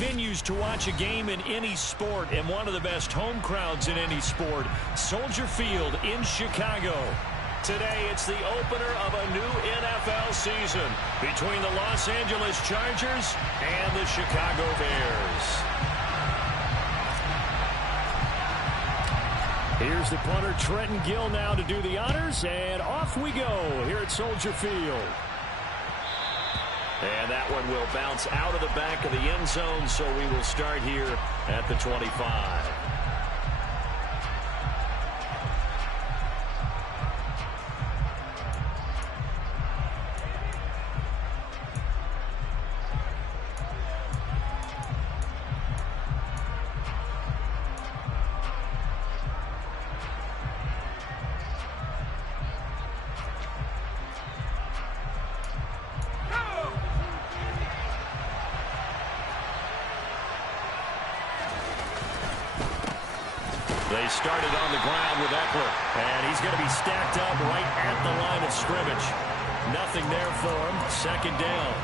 venues to watch a game in any sport and one of the best home crowds in any sport. Soldier Field in Chicago. Today, it's the opener of a new NFL season between the Los Angeles Chargers and the Chicago Bears. Here's the punter, Trenton Gill, now to do the honors, and off we go here at Soldier Field. And that one will bounce out of the back of the end zone, so we will start here at the 25. They started on the ground with Eckler, and he's going to be stacked up right at the line of scrimmage. Nothing there for him. Second down.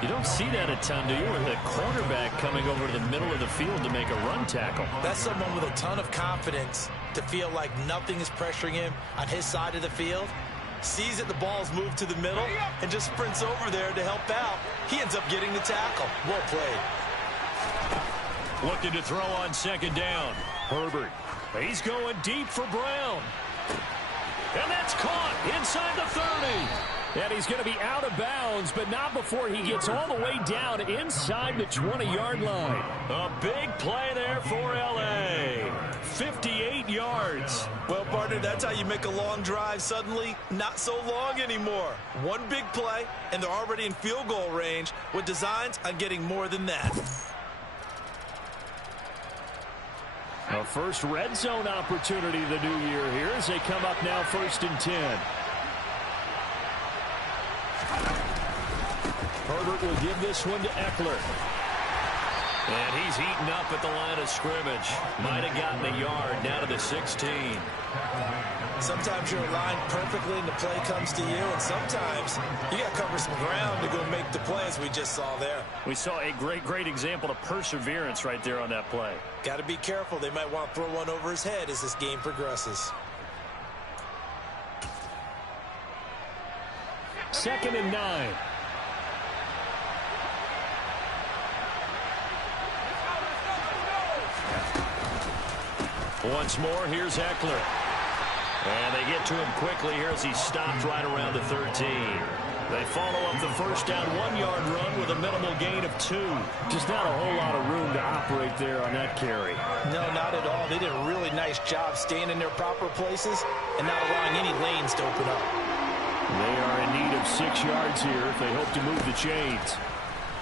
You don't see that a ton, do you? With a cornerback coming over to the middle of the field to make a run tackle. That's someone with a ton of confidence to feel like nothing is pressuring him on his side of the field. Sees that the ball's moved to the middle and just sprints over there to help out. He ends up getting the tackle. Well played. Looking to throw on second down. Herbert. He's going deep for Brown. And that's caught inside the 30. And he's going to be out of bounds, but not before he gets all the way down inside the 20-yard line. A big play there for L.A. 58 yards. Well, partner, that's how you make a long drive suddenly not so long anymore. One big play, and they're already in field goal range with designs on getting more than that. A first red zone opportunity the new year here as they come up now 1st and 10. Herbert will give this one to Eckler. And he's eaten up at the line of scrimmage. Might have gotten a yard now to the 16. Sometimes you're aligned perfectly and the play comes to you, and sometimes you got to cover some ground to go make the play, as we just saw there. We saw a great example of perseverance right there on that play. Got to be careful. They might want to throw one over his head as this game progresses. 2nd and 9. Once more, here's Eckler. And they get to him quickly here as he stopped right around the 13. They follow up the first down 1-yard run with a minimal gain of 2. Just not a whole lot of room to operate there on that carry. No, not at all. They did a really nice job staying in their proper places and not allowing any lanes to open up. They are in need of 6 yards here if they hope to move the chains.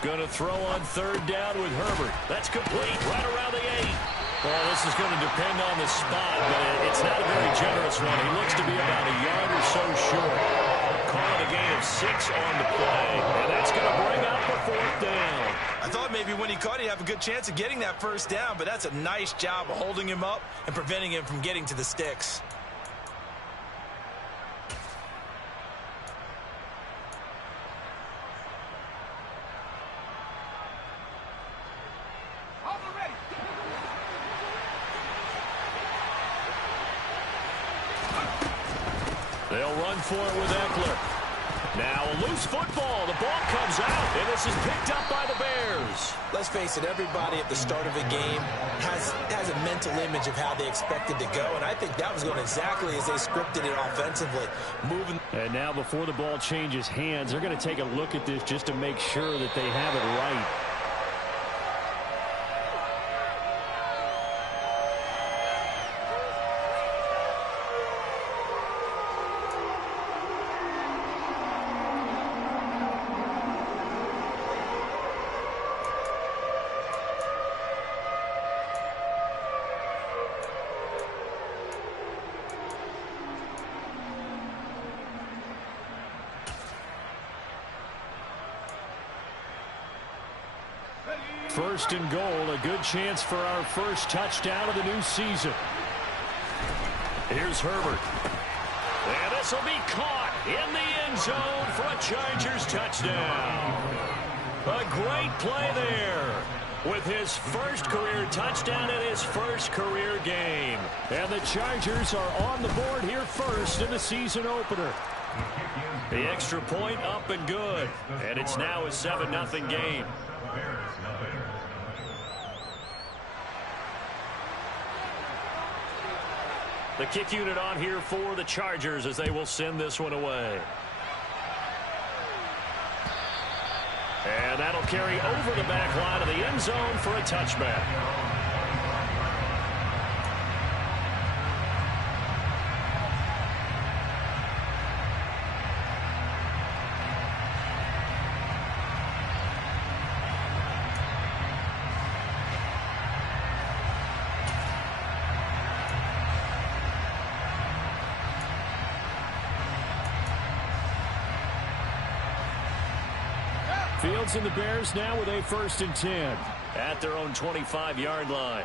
Going to throw on 3rd down with Herbert. That's complete right around the 8. Well, this is going to depend on the spot, but it's not a very generous one. He looks to be about a yard or so short. Calling a gain of 6 on the play, and that's going to bring up the 4th down. I thought maybe when he caught, he'd have a good chance of getting that first down, but that's a nice job of holding him up and preventing him from getting to the sticks. They'll run for it with Eckler. Now a loose football. The ball comes out, and this is picked up by the Bears. Let's face it, everybody at the start of a game has a mental image of how they expect it to go, and I think that was going exactly as they scripted it offensively. Moving. And now before the ball changes hands, they're going to take a look at this just to make sure that they have it right. First and goal, a good chance for our first touchdown of the new season. Here's Herbert. And this will be caught in the end zone for a Chargers touchdown. A great play there. with his first career touchdown in his first career game. And the Chargers are on the board here first in the season opener. The extra point up and good. And it's now a 7-0 game. The kick unit on here for the Chargers as they will send this one away. And that'll carry over the back line of the end zone for a touchback. Fields and the Bears now with a 1st and 10. At their own 25-yard line.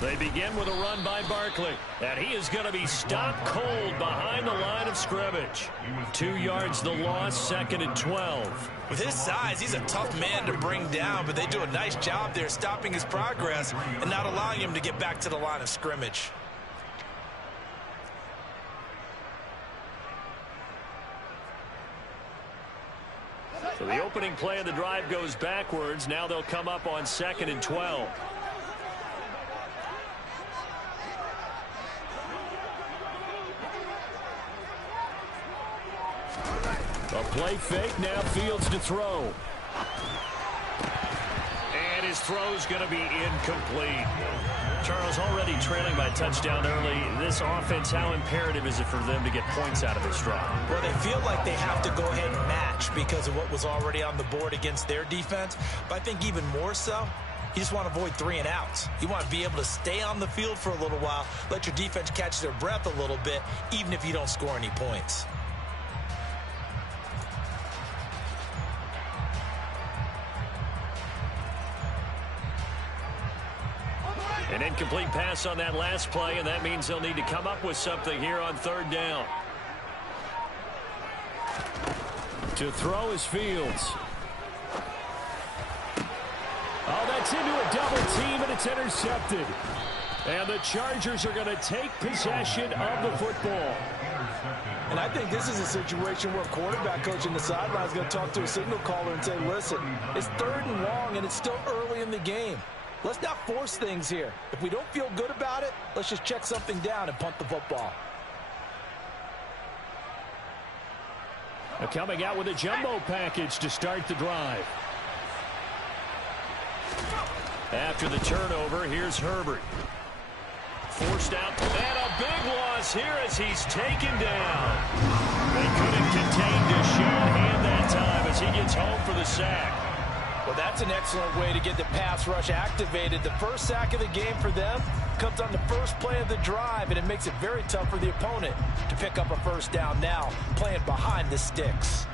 They begin with a run by Barkley. And he is going to be stopped cold behind the line of scrimmage. 2 yards the loss, 2nd and 12. With his size, he's a tough man to bring down, but they do a nice job there stopping his progress and not allowing him to get back to the line of scrimmage. So the opening play of the drive goes backwards. Now they'll come up on 2nd and 12. A play fake, now Fields to throw. And his throw's going to be incomplete. Charles, already trailing by touchdown early. This offense, how imperative is it for them to get points out of this drive? Well, they feel like they have to go ahead and match because of what was already on the board against their defense. But I think even more so, you just want to avoid 3 and outs. You want to be able to stay on the field for a little while, let your defense catch their breath a little bit, even if you don't score any points. An incomplete pass on that last play, and that means they'll need to come up with something here on 3rd down. To throw is Fields. Oh, that's into a double team, and it's intercepted. And the Chargers are going to take possession of the football. And I think this is a situation where a quarterback coach in the sideline is going to talk to a signal caller and say, listen, it's 3rd and long, and it's still early in the game. Let's not force things here. If we don't feel good about it, let's just check something down and punt the football. Now coming out with a jumbo package to start the drive. After the turnover, here's Herbert. Forced out, and a big loss here as he's taken down. They couldn't contain Deshaun that time as he gets home for the sack. Well, that's an excellent way to get the pass rush activated. The first sack of the game for them comes on the first play of the drive, and it makes it very tough for the opponent to pick up a 1st down now, playing behind the sticks.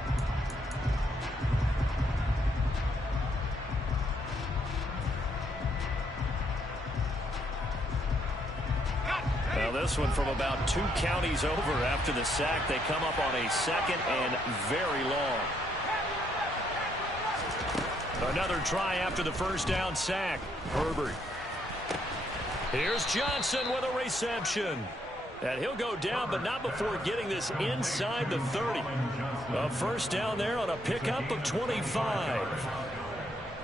Well, this one from about 2 counties over after the sack. They come up on a 2nd and very long. Another try after the 1st down sack. Herbert. Here's Johnson with a reception. And he'll go down, but not before getting this inside the 30. A 1st down there on a pickup of 25.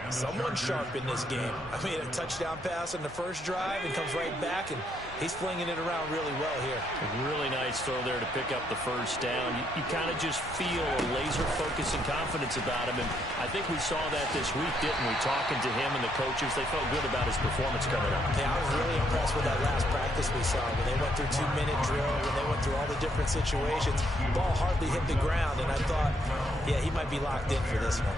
Someone sharp in this game. I mean, a touchdown pass on the first drive and comes right back, and he's flinging it around really well here. A really nice throw there to pick up the 1st down. You kind of just feel a laser focus and confidence about him, and I think we saw that this week, didn't we? Talking to him and the coaches, they felt good about his performance coming up. Yeah, I was really impressed with that last practice we saw when they went through 2-minute drill, when they went through all the different situations. Ball hardly hit the ground, and I thought, yeah, he might be locked in for this one.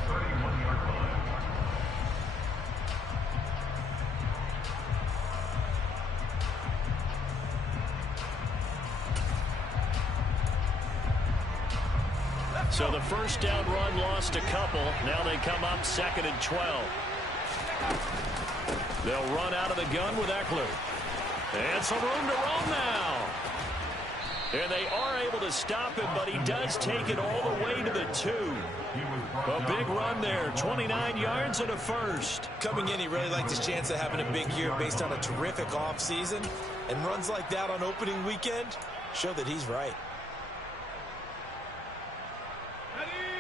So the 1st down run lost a couple. Now they come up 2nd and 12. They'll run out of the gun with Eckler. And some room to roam now. And they are able to stop him, but he does take it all the way to the 2. A big run there, 29 yards and a first. Coming in, he really liked his chance of having a big year based on a terrific offseason. And runs like that on opening weekend show that he's right.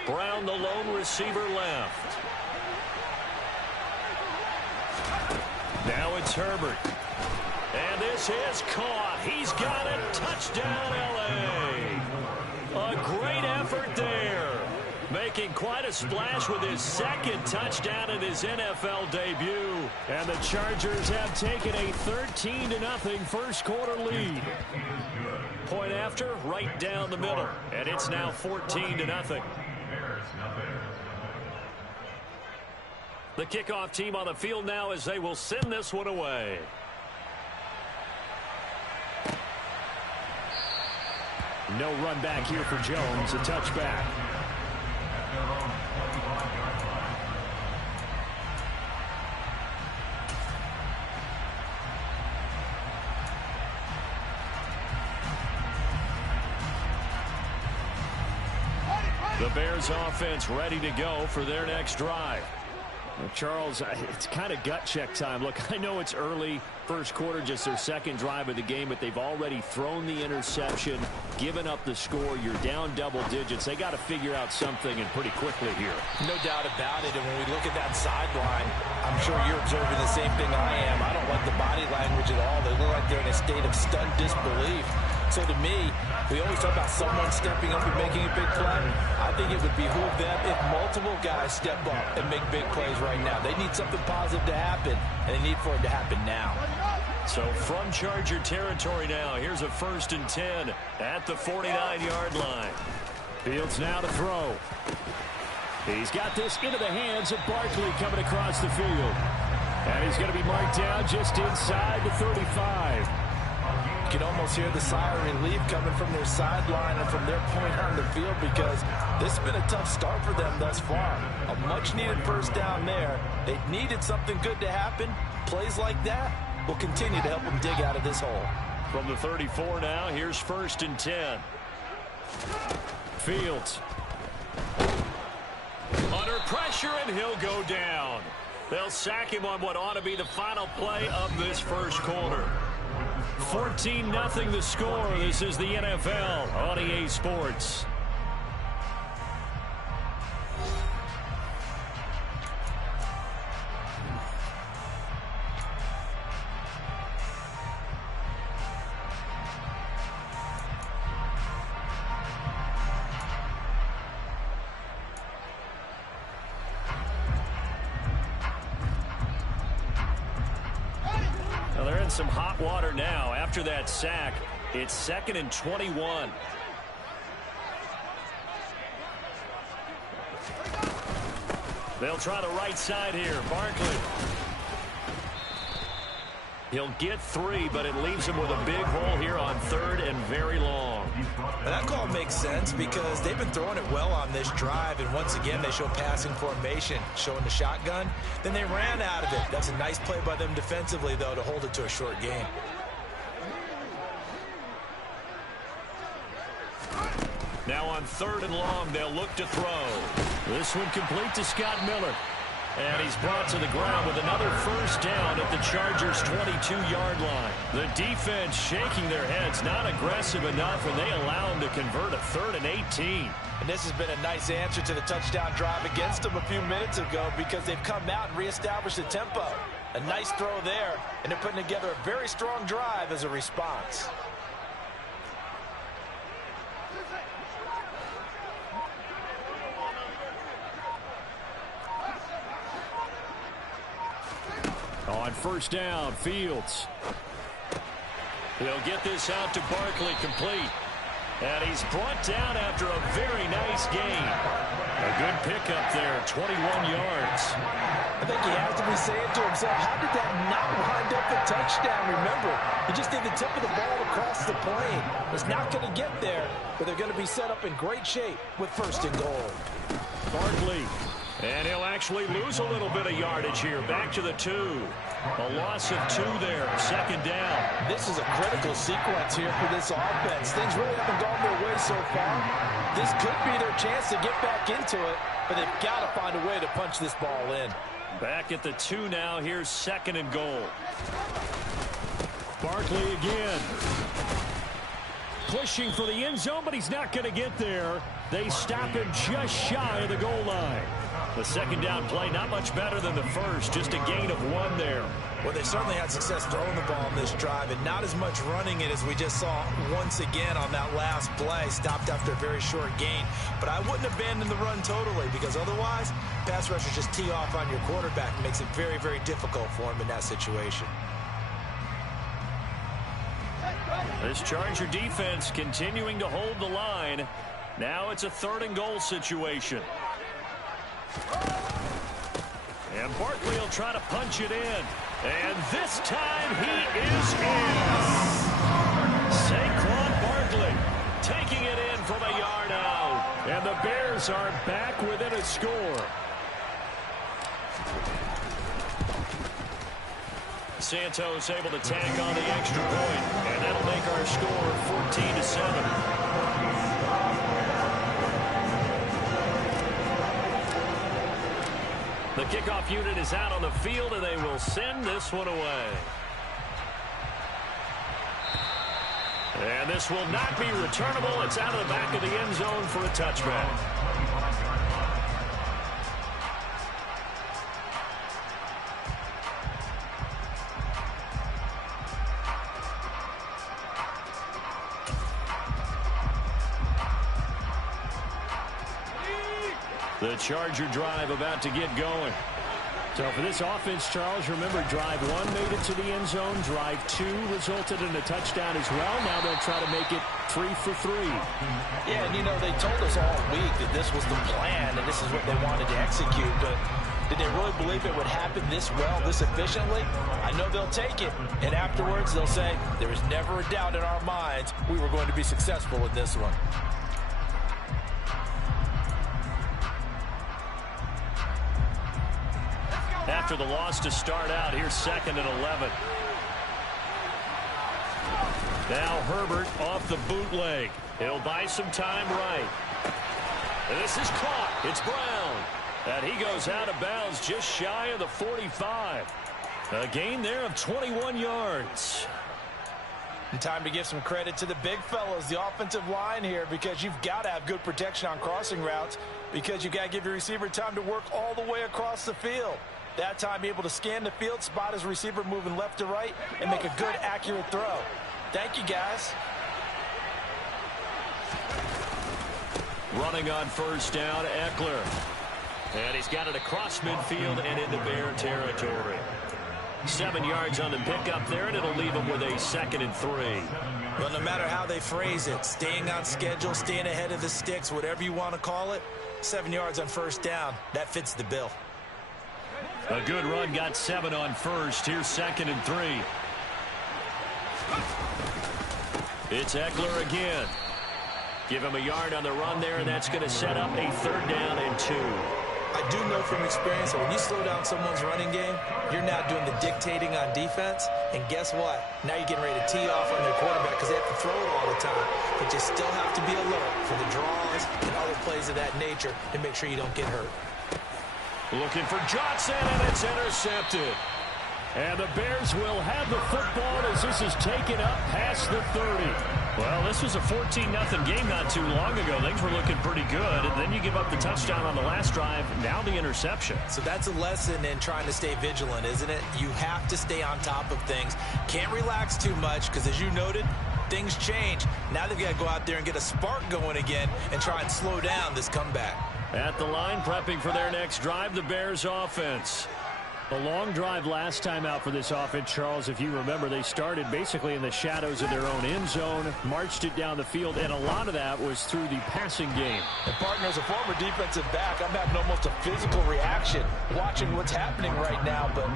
Brown, the lone receiver, left. Now it's Herbert. And this is caught. He's got it. Touchdown, L.A. A great effort there. Making quite a splash with his second touchdown in his NFL debut. And the Chargers have taken a 13-0 first quarter lead. Point after, right down the middle. And it's now 14-0. The kickoff team on the field now as they will send this one away. No run back here for Jones. A touchback. The Bears offense ready to go for their next drive. Well, Charles, it's kind of gut check time. Look, I know it's early, first quarter, just their second drive of the game, but they've already thrown the interception, given up the score. You're down double digits. They got to figure out something, and pretty quickly here. No doubt about it. And when we look at that sideline, I'm sure you're observing the same thing I am. I don't like the body language at all. They look like they're in a state of stunned disbelief. So to me, we always talk about someone stepping up and making a big play. I think it would behoove them if multiple guys step up and make big plays right now. They need something positive to happen, and they need for it to happen now. So from Charger territory now, here's a 1st and 10 at the 49-yard line. Fields now to throw. He's got this into the hands of Barkley coming across the field. And he's going to be marked down just inside the 35. You can almost hear the sigh of relief coming from their sideline and from their point on the field, because this has been a tough start for them thus far. A much-needed first down there. They needed something good to happen. Plays like that will continue to help them dig out of this hole. From the 34 now, here's 1st and 10. Fields. Under pressure, and he'll go down. They'll sack him on what ought to be the final play of this first quarter. 14-0 the score. This is the NFL on EA Sports. They're in some hot water now. After that sack, it's 2nd and 21. They'll try the right side here. Barkley. He'll get 3, but it leaves him with a big hole here on 3rd and very long. And that call makes sense because they've been throwing it well on this drive, and once again they show passing formation, showing the shotgun. Then they ran out of it. That's a nice play by them defensively, though, to hold it to a short game. Now on 3rd and long, they'll look to throw. This one complete to Scott Miller. And he's brought to the ground with another first down at the Chargers' 22-yard line. The defense shaking their heads, not aggressive enough, and they allow him to convert a 3rd and 18. And this has been a nice answer to the touchdown drive against them a few minutes ago, because they've come out and reestablished the tempo. A nice throw there, and they're putting together a very strong drive as a response. On first down, Fields. He'll get this out to Barkley, complete. And he's brought down after a very nice gain. A good pickup there, 21 yards. I think he has to be saying to himself, how did that not wind up a touchdown? Remember, he just did the tip of the ball across the plane. It's not going to get there, but they're going to be set up in great shape with 1st and goal. Barkley And he'll actually lose a little bit of yardage here. Back to the 2. A loss of 2 there. 2nd down. This is a critical sequence here for this offense. Things really haven't gone their way so far. This could be their chance to get back into it, but they've got to find a way to punch this ball in. Back at the 2 now. Here's 2nd and goal. Barkley again. Pushing for the end zone, but he's not going to get there. They stop him just shy of the goal line. The 2nd down play, not much better than the first. Just a gain of 1 there. Well, they certainly had success throwing the ball on this drive, and not as much running it as we just saw once again on that last play. Stopped after a very short gain. But I wouldn't abandon the run totally, because otherwise, pass rushers just tee off on your quarterback. It makes it very, very difficult for him in that situation. This Charger defense continuing to hold the line. Now it's a 3rd and goal situation. And Barkley will try to punch it in. And this time he is in. Saquon Barkley taking it in from a yard out. And the Bears are back within a score. Santos able to tag on the extra point. And that'll make our score 14-7. The kickoff unit is out on the field, and they will send this one away. And this will not be returnable. It's out of the back of the end zone for a touchback. The Charger drive about to get going. So for this offense, Charles, remember drive 1 made it to the end zone. Drive 2 resulted in a touchdown as well. Now they'll try to make it 3 for 3. Yeah, and you know, they told us all week that this was the plan and this is what they wanted to execute. But did they really believe it would happen this well, this efficiently? I know they'll take it. And afterwards, they'll say, there was never a doubt in our minds we were going to be successful with this one. After the loss to start out, here's 2nd and 11. Now Herbert off the bootleg. He'll buy some time right. And this is caught. It's Brown. And he goes out of bounds just shy of the 45. A gain there of 21 yards. And time to give some credit to the big fellows, the offensive line here, because you've got to have good protection on crossing routes, because you've got to give your receiver time to work all the way across the field. That time, be able to scan the field, spot his receiver moving left to right, and make a good, accurate throw. Thank you, guys. Running on 1st down, Eckler. And he's got it across midfield and into Bear territory. 7 yards on the pickup there, and it'll leave him with a 2nd and 3. Well, no matter how they phrase it, staying on schedule, staying ahead of the sticks, whatever you want to call it, 7 yards on 1st down, that fits the bill. A good run, got 7 on 1st. Here's 2nd and 3. It's Eckler again. Give him a yard on the run there, and that's going to set up a 3rd down and 2. I do know from experience that when you slow down someone's running game, you're now doing the dictating on defense. And guess what? Now you're getting ready to tee off on their quarterback because they have to throw it all the time. But you still have to be alert for the draws and other plays of that nature to make sure you don't get hurt. Looking for Johnson, and it's intercepted. And the Bears will have the football as this is taken up past the 30. Well, this was a 14-0 game not too long ago. Things were looking pretty good, and then you give up the touchdown on the last drive, now the interception. So that's a lesson in trying to stay vigilant, isn't it? You have to stay on top of things. Can't relax too much because, as you noted, things change. Now they've got to go out there and get a spark going again and try and slow down this comeback. At the line, prepping for their next drive, the Bears offense. The long drive last time out for this offense, Charles, if you remember, they started basically in the shadows of their own end zone, marched it down the field, and a lot of that was through the passing game. And partner, as a former defensive back, I'm having almost a physical reaction watching what's happening right now, but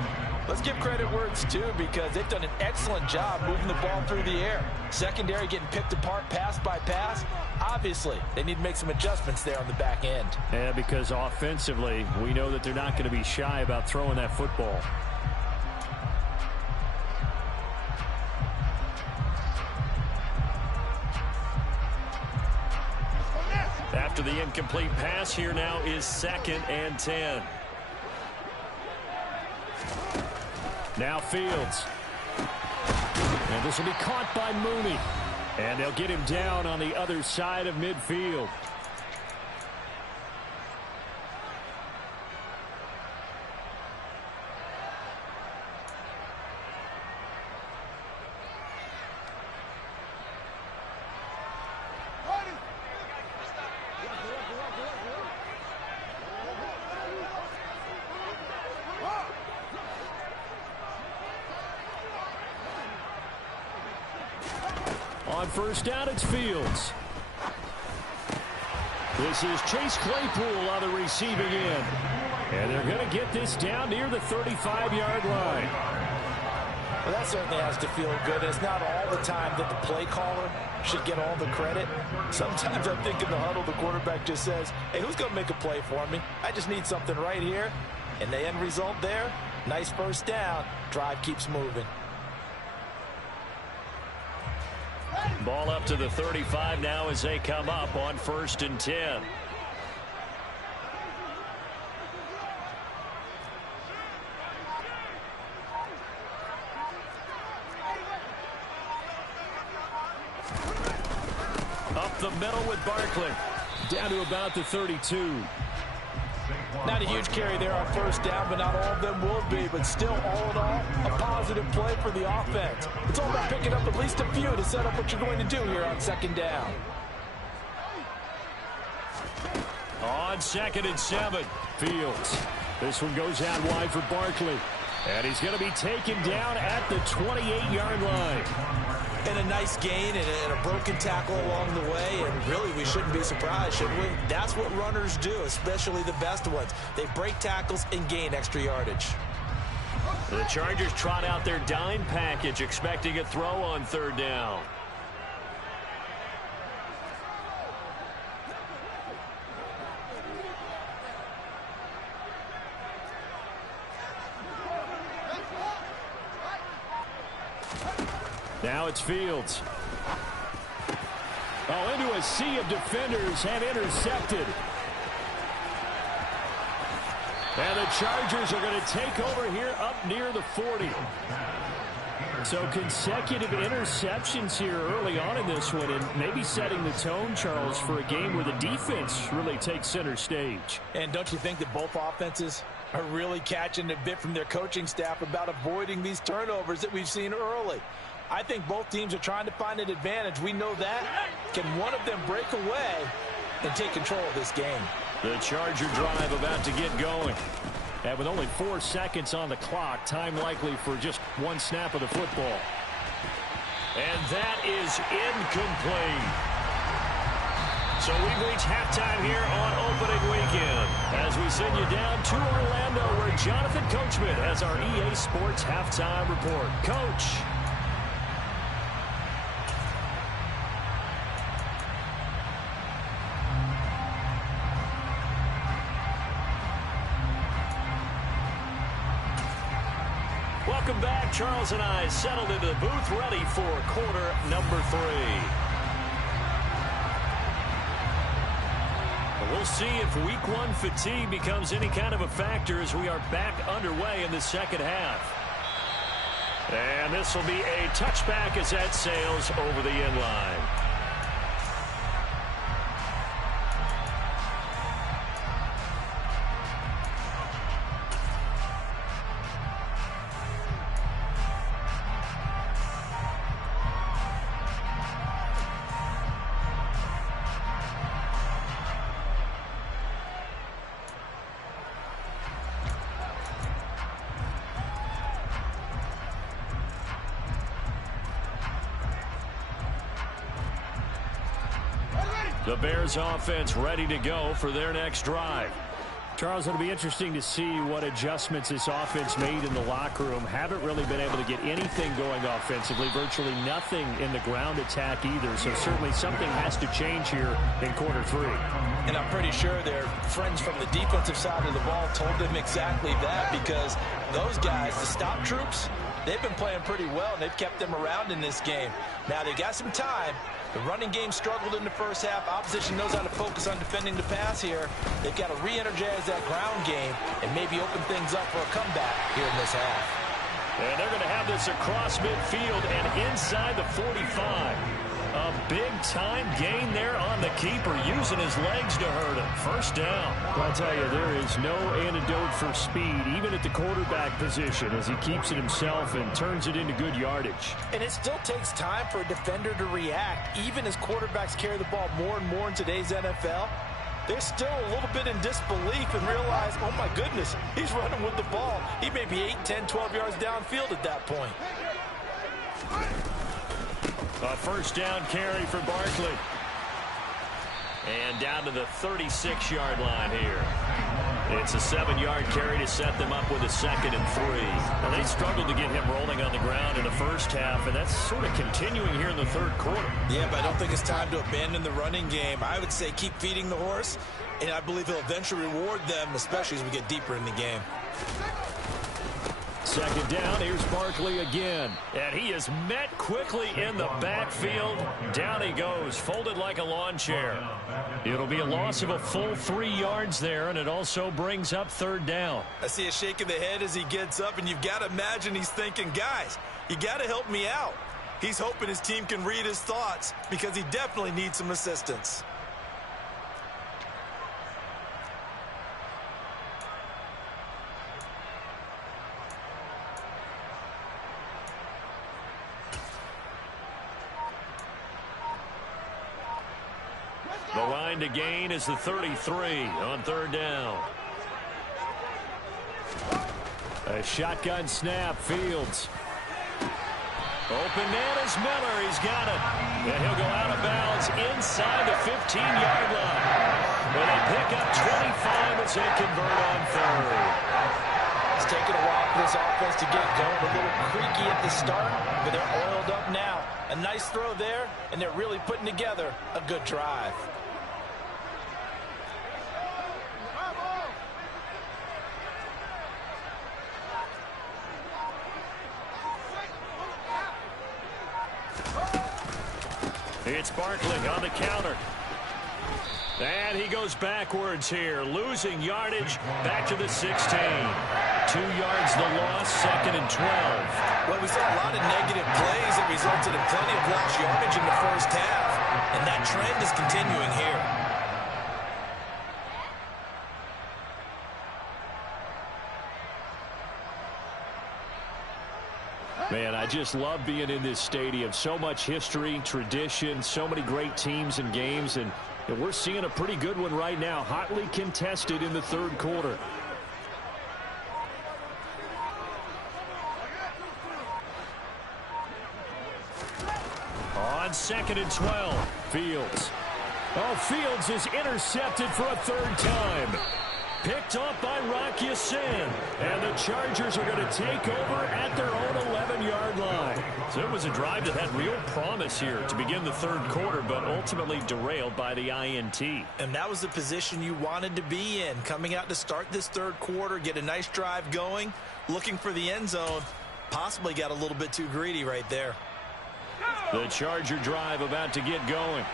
let's give credit where it's due because they've done an excellent job moving the ball through the air. Secondary getting picked apart pass by pass. Obviously, they need to make some adjustments there on the back end. Yeah, because offensively, we know that they're not going to be shy about throwing that football. After the incomplete pass, here now is 2nd and 10. Now Fields. And this will be caught by Mooney. And they'll get him down on the other side of midfield. On first down, it's Fields. This is Chase Claypool on the receiving end. And they're going to get this down near the 35-yard line. Well, that certainly has to feel good. It's not all the time that the play caller should get all the credit. Sometimes I think in the huddle, the quarterback just says, hey, who's going to make a play for me? I just need something right here. And the end result there, nice first down. Drive keeps moving. Ball up to the 35 now as they come up on 1st and 10. Up the middle with Barkley. Down to about the 32. Not a huge carry there on first down, but not all of them will be. But still, all in all, a positive play for the offense. It's all about picking up at least a few to set up what you're going to do here on 2nd down. On 2nd and 7. Fields. This one goes out wide for Barkley. And he's going to be taken down at the 28-yard line. And a nice gain and a broken tackle along the way. And really, we shouldn't be surprised, should we? That's what runners do, especially the best ones. They break tackles and gain extra yardage. The Chargers trot out their dime package, expecting a throw on 3rd down. Now it's Fields. Oh, into a sea of defenders and intercepted. And the Chargers are going to take over here up near the 40. So consecutive interceptions here early on in this one, and maybe setting the tone, Charles, for a game where the defense really takes center stage. And don't you think that both offenses are really catching a bit from their coaching staff about avoiding these turnovers that we've seen early? I think both teams are trying to find an advantage. We know that. Can one of them break away and take control of this game? The Charger drive about to get going. And with only 4 seconds on the clock, time likely for just one snap of the football. And that is incomplete. So we've reached halftime here on opening weekend as we send you down to Orlando where Jonathan Coachman has our EA Sports halftime report. Coach. Welcome back. Charles and I settled into the booth ready for quarter number 3. We'll see if week 1 fatigue becomes any kind of a factor as we are back underway in the second half. And this will be a touchback as that sails over the end line. The Bears offense ready to go for their next drive. Charles, it'll be interesting to see what adjustments this offense made in the locker room. Haven't really been able to get anything going offensively, virtually nothing in the ground attack either. So certainly something has to change here in quarter 3. And I'm pretty sure their friends from the defensive side of the ball told them exactly that, because those guys, the stop troops, they've been playing pretty well, and they've kept them around in this game. Now, they got some time. The running game struggled in the first half. Opposition knows how to focus on defending the pass here. They've got to re-energize that ground game and maybe open things up for a comeback here in this half. And they're going to have this across midfield and inside the 45. A big-time gain there on the keeper, using his legs to hurt him. First down. Well, I'll tell you, there is no antidote for speed, even at the quarterback position, as he keeps it himself and turns it into good yardage. And it still takes time for a defender to react, even as quarterbacks carry the ball more and more in today's NFL. They're still a little bit in disbelief and realize, oh, my goodness, he's running with the ball. He may be 8, 10, 12 yards downfield at that point. A first down carry for Barkley. And down to the 36-yard line here. It's a 7-yard carry to set them up with a 2nd and 3. Now, they struggled to get him rolling on the ground in the first half, and that's sort of continuing here in the third quarter. Yeah, but I don't think it's time to abandon the running game. I would say keep feeding the horse, and I believe he'll eventually reward them, especially as we get deeper in the game. 2nd down, here's Barkley again. And he is met quickly in the backfield. Down he goes, folded like a lawn chair. It'll be a loss of a full 3 yards there, and it also brings up 3rd down. I see a shake of the head as he gets up, and you've got to imagine he's thinking, guys, you got to help me out. He's hoping his team can read his thoughts, because he definitely needs some assistance. The line to gain is the 33 on 3rd down. A shotgun snap, Fields. Open man is Miller. He's got it. And he'll go out of bounds inside the 15-yard line. When they pick up 25 as they convert on 3rd. It's taken a while for this offense to get going. A little creaky at the start, but they're oiled up now. A nice throw there, and they're really putting together a good drive. It's Barkley on the counter. And he goes backwards here, losing yardage back to the 16. 2 yards the loss, 2nd and 12. Well, we saw a lot of negative plays that resulted in plenty of lost yardage in the first half, and that trend is continuing here. Man, I just love being in this stadium. So much history, tradition, so many great teams and games, and we're seeing a pretty good one right now, hotly contested in the 3rd quarter. On 2nd and 12, Fields. Oh, Fields is intercepted for a 3rd time. Picked off by Rock Ya-Sin. And the Chargers are going to take over at their own 11-yard line. So it was a drive that had real promise here to begin the 3rd quarter, but ultimately derailed by the INT. And that was the position you wanted to be in. Coming out to start this 3rd quarter, get a nice drive going, looking for the end zone. Possibly got a little bit too greedy right there. The Charger drive about to get going.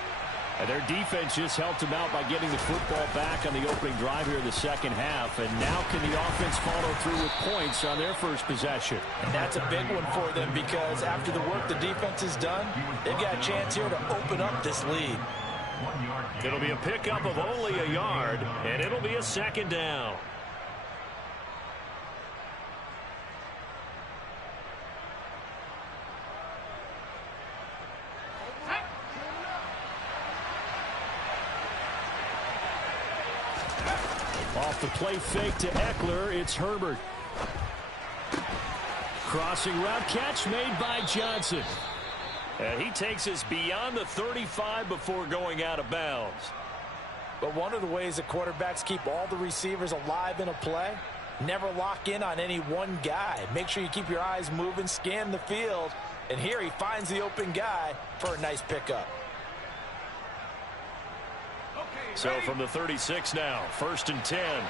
And their defense just helped them out by getting the football back on the opening drive here in the 2nd half. And now can the offense follow through with points on their first possession? And that's a big one for them, because after the work the defense has done, they've got a chance here to open up this lead. It'll be a pickup of only a yard, and it'll be a 2nd down. Off the play fake to Eckler, it's Herbert. Crossing route catch made by Johnson. And he takes us beyond the 35 before going out of bounds. But one of the ways that quarterbacks keep all the receivers alive in a play, never lock in on any one guy. Make sure you keep your eyes moving, scan the field. And here he finds the open guy for a nice pickup. So from the 36 now, 1st and 10.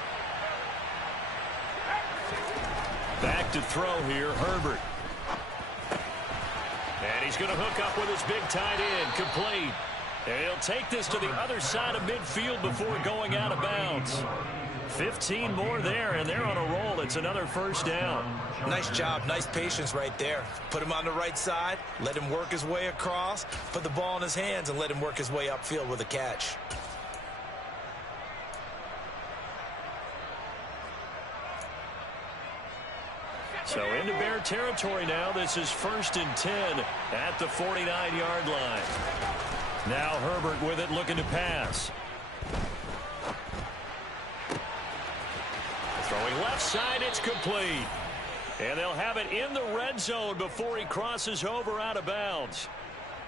Back to throw here, Herbert. And he's going to hook up with his big tight end, complete. And he'll take this to the other side of midfield before going out of bounds. 15 more there, and they're on a roll. It's another 1st down. Nice job, nice patience right there. Put him on the right side, let him work his way across, put the ball in his hands, and let him work his way upfield with a catch. So into Bear territory now. This is 1st and 10 at the 49-yard line. Now Herbert with it, looking to pass. Throwing left side, it's complete. And they'll have it in the red zone before he crosses over out of bounds.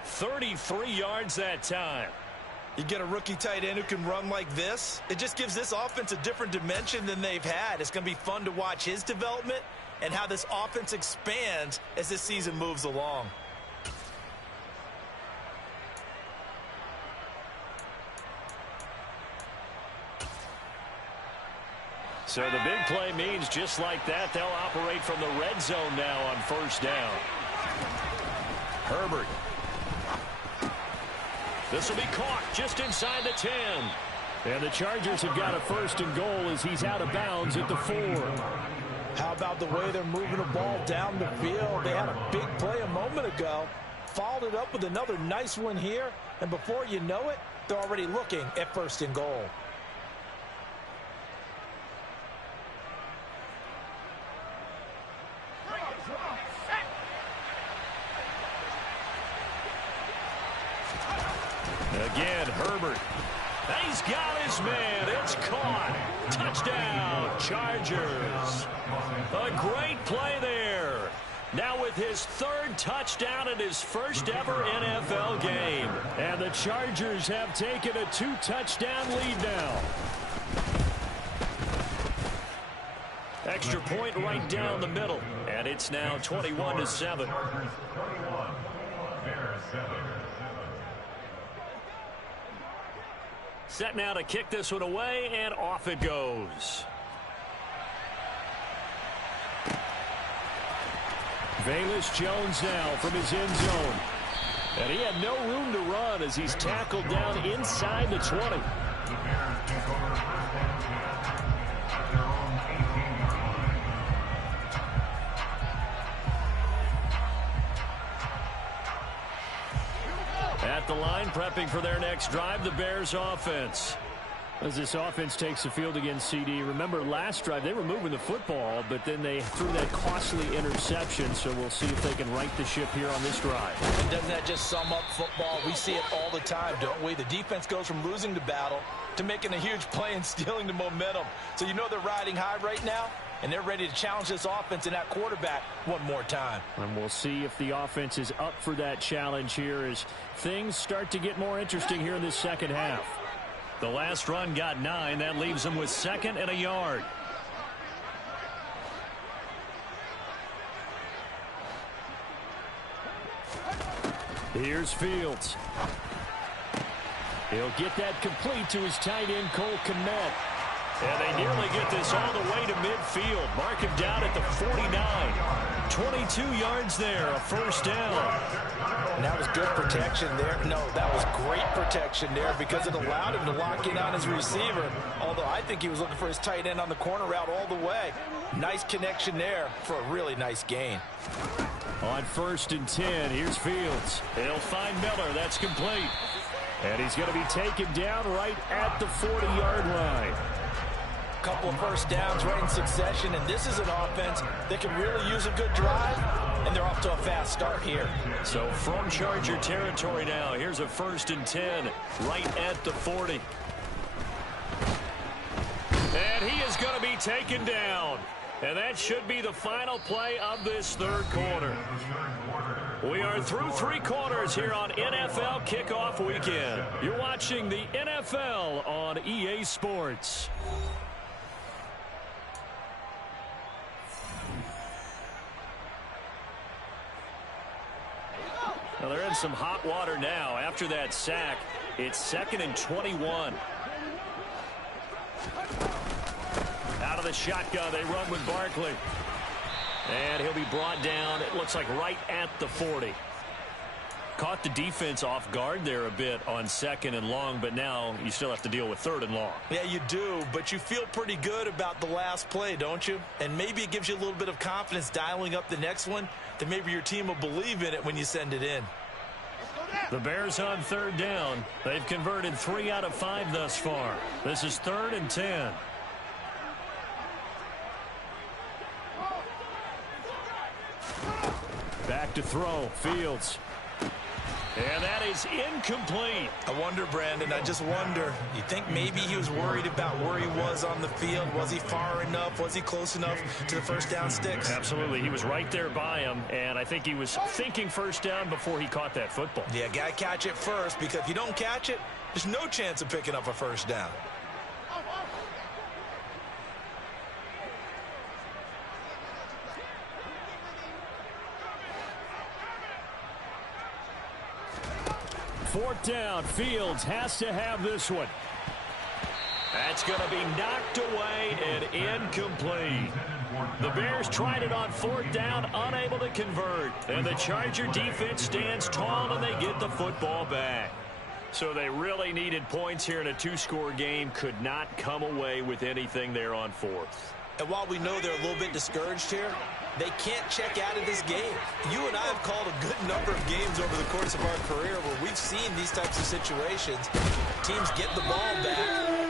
33 yards that time. You get a rookie tight end who can run like this, it just gives this offense a different dimension than they've had. It's going to be fun to watch his development and how this offense expands as this season moves along. So the big play means just like that, they'll operate from the red zone now on 1st down. Herbert. This will be caught just inside the 10. And the Chargers have got a 1st and goal as he's out of bounds at the 4. How about the way they're moving the ball down the field? They had a big play a moment ago, followed it up with another nice one here, and before you know it, they're already looking at 1st and goal. Again, Herbert. He's got his man. It's caught. Touchdown, Chargers. A great play there. Now with his 3rd touchdown in his 1st ever NFL game. And the Chargers have taken a 2-touchdown lead now. Extra point right down the middle. And it's now 21-7. Set now to kick this one away, and off it goes. Velus Jones now from his end zone. And he had no room to run as he's tackled down inside the 20. At the line, prepping for their next drive, the Bears offense. As this offense takes the field against CD, remember last drive they were moving the football, but then they threw that costly interception, so we'll see if they can right the ship here on this drive. And doesn't that just sum up football? We see it all the time, don't we? The defense goes from losing the battle to making a huge play and stealing the momentum. So you know they're riding high right now, and they're ready to challenge this offense and that quarterback one more time. And we'll see if the offense is up for that challenge here as things start to get more interesting here in this second half. The last run got 9. That leaves them with 2nd and a yard. Here's Fields. He'll get that complete to his tight end, Cole Kmet. And they nearly get this all the way to midfield. Mark him down at the 49. 22 yards there, a 1st down. And that was good protection there. No, that was great protection there because it allowed him to lock in on his receiver. Although I think he was looking for his tight end on the corner route all the way. Nice connection there for a really nice gain. On 1st and 10, here's Fields. He'll find Miller. That's complete. And he's going to be taken down right at the 40-yard line. Couple of 1st downs right in succession, and this is an offense that can really use a good drive, and they're off to a fast start here. So from Charger territory now, here's a 1st and 10 right at the 40. And he is going to be taken down. And that should be the final play of this third quarter. We are through 3 quarters here on NFL Kickoff Weekend. You're watching the NFL on EA Sports. Well, they're in some hot water now. After that sack, it's 2nd and 21. Out of the shotgun, they run with Barkley. And he'll be brought down, it looks like right at the 40. Caught the defense off guard there a bit on 2nd and long, but now you still have to deal with 3rd and long. Yeah, you do, but you feel pretty good about the last play, don't you? And maybe it gives you a little bit of confidence dialing up the next one, that maybe your team will believe in it when you send it in. The Bears on 3rd down. They've converted 3 out of 5 thus far. This is 3rd and 10. Back to throw. Fields. And that is incomplete. I wonder, Brandon, I just wonder. You think maybe he was worried about where he was on the field? Was he far enough? Was he close enough to the first down sticks? Absolutely. He was right there by him, and I think he was thinking first down before he caught that football. Yeah, got to catch it first, because if you don't catch it, there's no chance of picking up a first down. Fourth down. Fields has to have this one. That's going to be knocked away and incomplete. The Bears tried it on 4th down, unable to convert. And the Charger defense stands tall and they get the football back. So they really needed points here in a 2-score game. Could not come away with anything there on 4th. And while we know they're a little bit discouraged here, they can't check out of this game. You and I have called a good number of games over the course of our career where we've seen these types of situations. Teams get the ball back,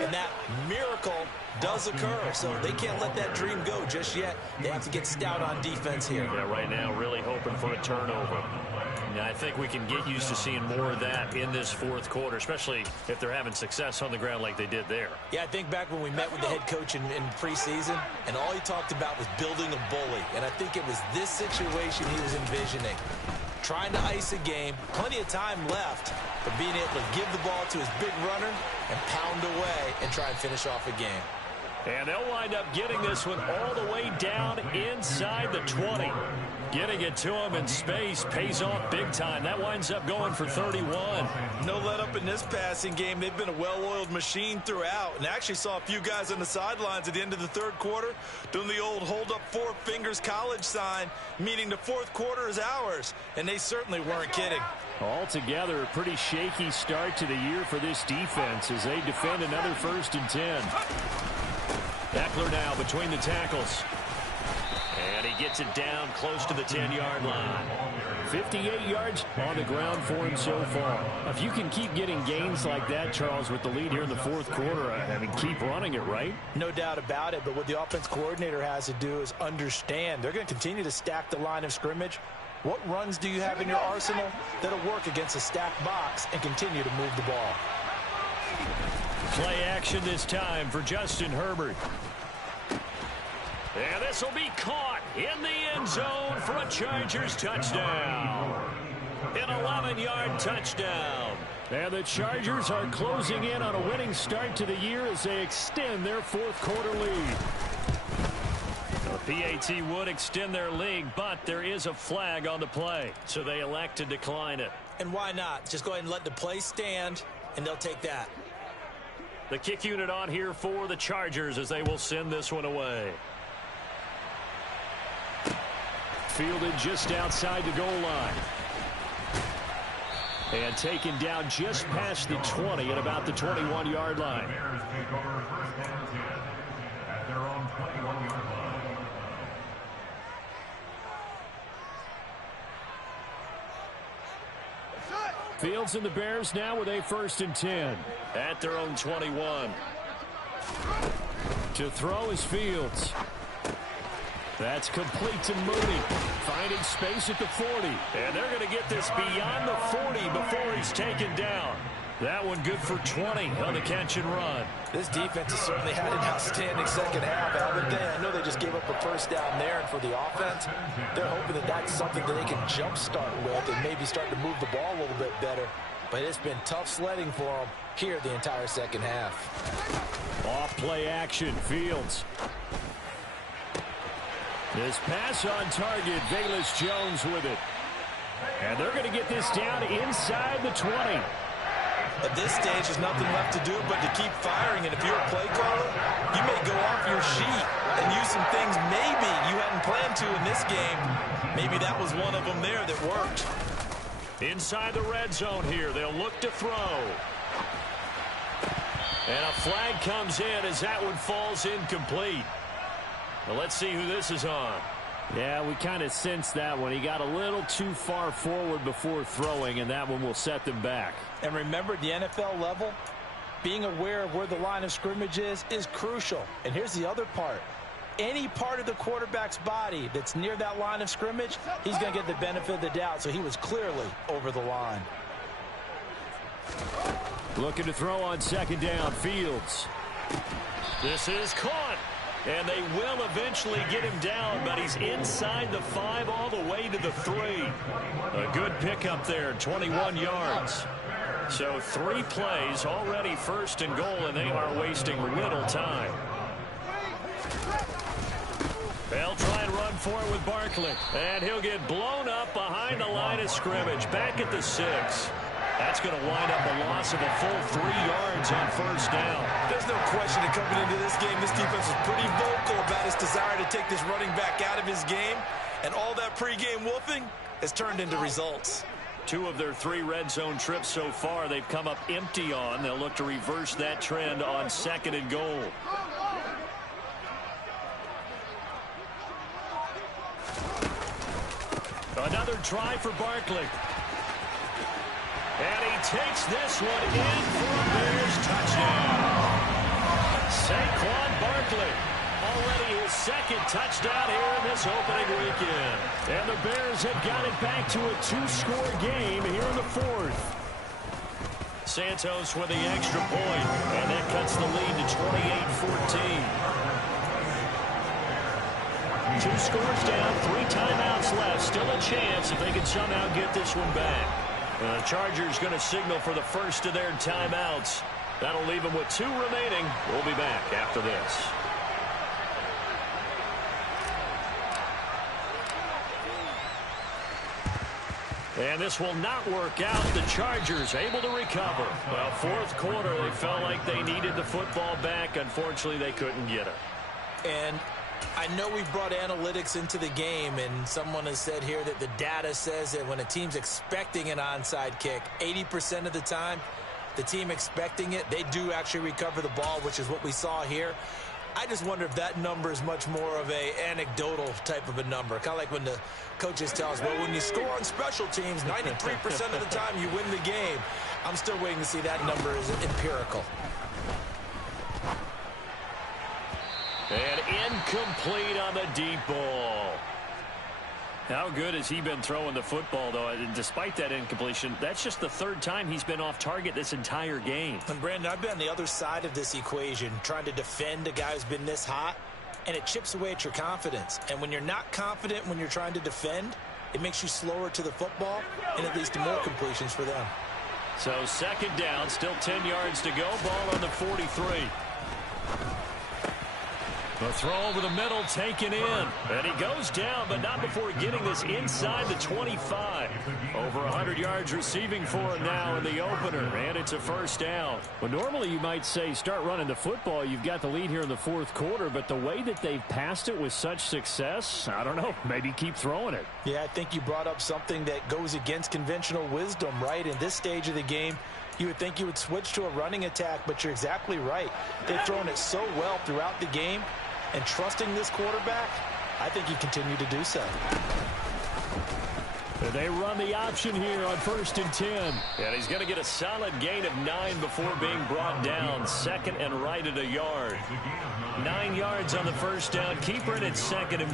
and that miracle does occur. So they can't let that dream go just yet. They have to get stout on defense here. Yeah, right now really hoping for a turnover. And I think we can get used to seeing more of that in this 4th quarter, especially if they're having success on the ground like they did there. Yeah, I think back when we met with the head coach in preseason, and all he talked about was building a bully. And I think it was this situation he was envisioning. Trying to ice a game, plenty of time left, but being able to give the ball to his big runner and pound away and try and finish off a game. And they'll wind up getting this one all the way down inside the 20. Getting it to him in space pays off big time. That winds up going for 31. No let up in this passing game. They've been a well-oiled machine throughout. And actually saw a few guys on the sidelines at the end of the 3rd quarter doing the old hold up 4 fingers college sign, meaning the 4th quarter is ours. And they certainly weren't kidding. Altogether, a pretty shaky start to the year for this defense as they defend another 1st and 10. Eckler now between the tackles. And he gets it down close to the 10-yard line. 58 yards on the ground for him so far. If you can keep getting gains like that, Charles, with the lead here in the 4th quarter, I mean, keep running it, right? No doubt about it, but what the offense coordinator has to do is understand. They're going to continue to stack the line of scrimmage. What runs do you have in your arsenal that'll work against a stacked box and continue to move the ball? Play action this time for Justin Herbert. And this will be caught in the end zone for a Chargers touchdown. An 11-yard touchdown. And the Chargers are closing in on a winning start to the year as they extend their 4th quarter lead. The PAT would extend their lead, but there is a flag on the play, so they elect to decline it. And why not? Just go ahead and let the play stand, and they'll take that. The kick unit on here for the Chargers as they will send this one away. Fielded just outside the goal line. And taken down just past the 20 at about the 21-yard line. Fields and the Bears now with a 1st and 10. At their own 21. To throw is Fields. That's complete to Mooney. Finding space at the 40. And they're going to get this beyond the 40 before he's taken down. That one good for 20 on the catch and run. This defense has certainly had an outstanding second half, haven't they? I know they just gave up a first down there, and for the offense, they're hoping that that's something that they can jumpstart with and maybe start to move the ball a little bit better. But it's been tough sledding for them here the entire second half. Off play action, Fields. This pass on target, Velus Jones with it. And they're going to get this down inside the 20. At this stage, there's nothing left to do but to keep firing. And if you're a play caller, you may go off your sheet and use some things maybe you hadn't planned to in this game. Maybe that was one of them there that worked. Inside the red zone here, they'll look to throw. And a flag comes in as that one falls incomplete. Well, let's see who this is on. Yeah, we kind of sensed that one. He got a little too far forward before throwing, and that one will set them back. And remember, at the NFL level, being aware of where the line of scrimmage is crucial. And here's the other part. Any part of the quarterback's body that's near that line of scrimmage, he's going to get the benefit of the doubt. So he was clearly over the line. Looking to throw on second down, Fields. This is caught. And they will eventually get him down, but he's inside the 5 all the way to the 3. A good pickup there, 21 yards. So 3 plays, already first and goal, and they are wasting little time. They'll try and run for it with Barkley. And he'll get blown up behind the line of scrimmage, back at the 6. That's going to wind up a loss of a full 3 yards on first down. There's no question that coming into this game, this defense was pretty vocal about its desire to take this running back out of his game. And all that pregame wolfing has turned into results. 2 of their 3 red zone trips so far, they've come up empty on. They'll look to reverse that trend on second and goal. Another try for Barkley. And he takes this one in for a Bears touchdown. Saquon Barkley, already his second touchdown here in this opening weekend. And the Bears have got it back to a 2-score game here in the 4th. Santos with the extra point, and that cuts the lead to 28-14. 2 scores down, 3 timeouts left. Still a chance if they can somehow get this one back. The Chargers going to signal for the first of their timeouts. That'll leave them with 2 remaining. We'll be back after this. And this will not work out. The Chargers able to recover. Well, 4th quarter, they felt like they needed the football back. Unfortunately, they couldn't get it. And I know we've brought analytics into the game, and someone has said here that the data says that when a team's expecting an onside kick, 80% of the time, the team expecting it, they do actually recover the ball, which is what we saw here. I just wonder if that number is much more of a anecdotal type of a number. Kind of like when the coaches tell us, well, when you score on special teams, 93% of the time you win the game. I'm still waiting to see that number is empirical. And incomplete on the deep ball. How good has he been throwing the football, though? And despite that incompletion, that's just the 3rd time he's been off target this entire game. And, Brandon, I've been on the other side of this equation, trying to defend a guy who's been this hot, and it chips away at your confidence. And when you're not confident when you're trying to defend, it makes you slower to the football, and it leads to more completions for them. So 2nd down, still 10 yards to go. Ball on the 43. The throw over the middle taken in. And he goes down, but not before getting this inside the 25. Over 100 yards receiving for him now in the opener. And it's a first down. Well, normally you might say start running the football. You've got the lead here in the 4th quarter. But the way that they've passed it with such success, I don't know, maybe keep throwing it. Yeah, I think you brought up something that goes against conventional wisdom, right? In this stage of the game, you would think you would switch to a running attack, but you're exactly right. They've thrown it so well throughout the game. And trusting this quarterback, I think you continue to do so. They run the option here on 1st and 10. And he's going to get a solid gain of 9 before being brought down. 2nd and right at a yard. 9 yards on the first down. Keeper it at 2nd and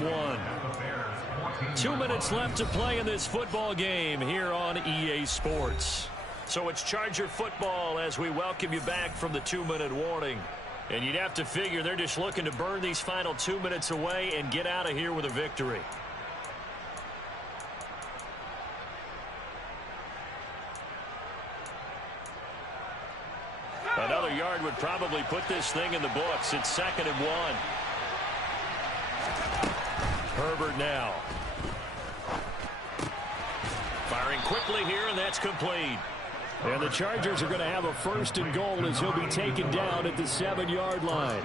1. 2 minutes left to play in this football game here on EA Sports. So it's Charger football as we welcome you back from the 2-minute warning. And you'd have to figure they're just looking to burn these final 2 minutes away and get out of here with a victory. Another yard would probably put this thing in the books. It's 2nd and 1. Herbert now. Firing quickly here, and that's complete. And the Chargers are going to have a 1st and goal as he'll be taken down at the 7-yard line.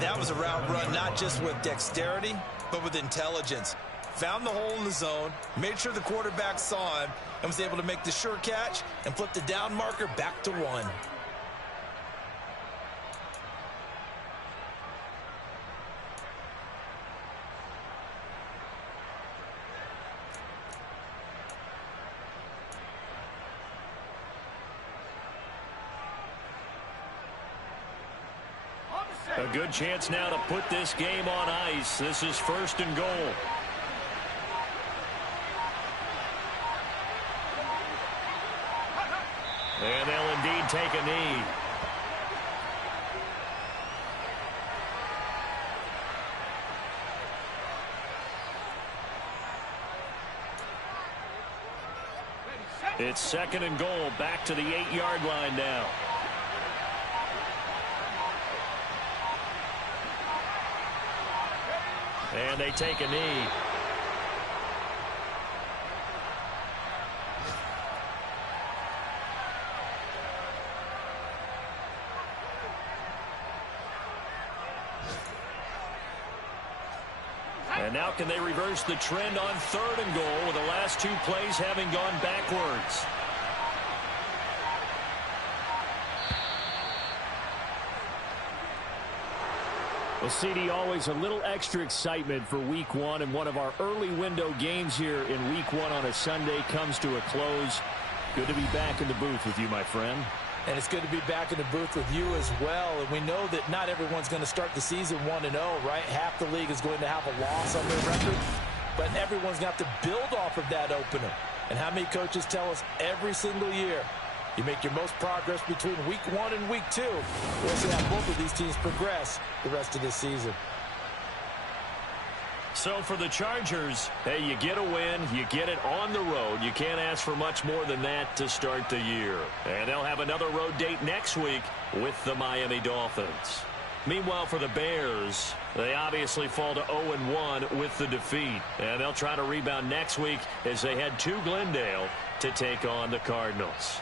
That was a route run not just with dexterity, but with intelligence. Found the hole in the zone, made sure the quarterback saw him, and was able to make the sure catch and flip the down marker back to 1. A good chance now to put this game on ice. This is 1st and goal. And they'll indeed take a knee. It's 2nd and goal, back to the 8-yard line now. And they take a knee. And now can they reverse the trend on 3rd and goal with the last 2 plays having gone backwards? Well, CD, always a little extra excitement for Week 1, and one of our early window games here in Week 1 on a Sunday comes to a close. Good to be back in the booth with you, my friend. And it's good to be back in the booth with you as well. And we know that not everyone's going to start the season 1-0, right? Half the league is going to have a loss on their record, but everyone's going to have to build off of that opener. And how many coaches tell us every single year, you make your most progress between Week 1 and Week 2. We'll see how both of these teams progress the rest of this season. So for the Chargers, hey, you get a win, you get it on the road. You can't ask for much more than that to start the year. And they'll have another road date next week with the Miami Dolphins. Meanwhile, for the Bears, they obviously fall to 0-1 with the defeat. And they'll try to rebound next week as they head to Glendale to take on the Cardinals.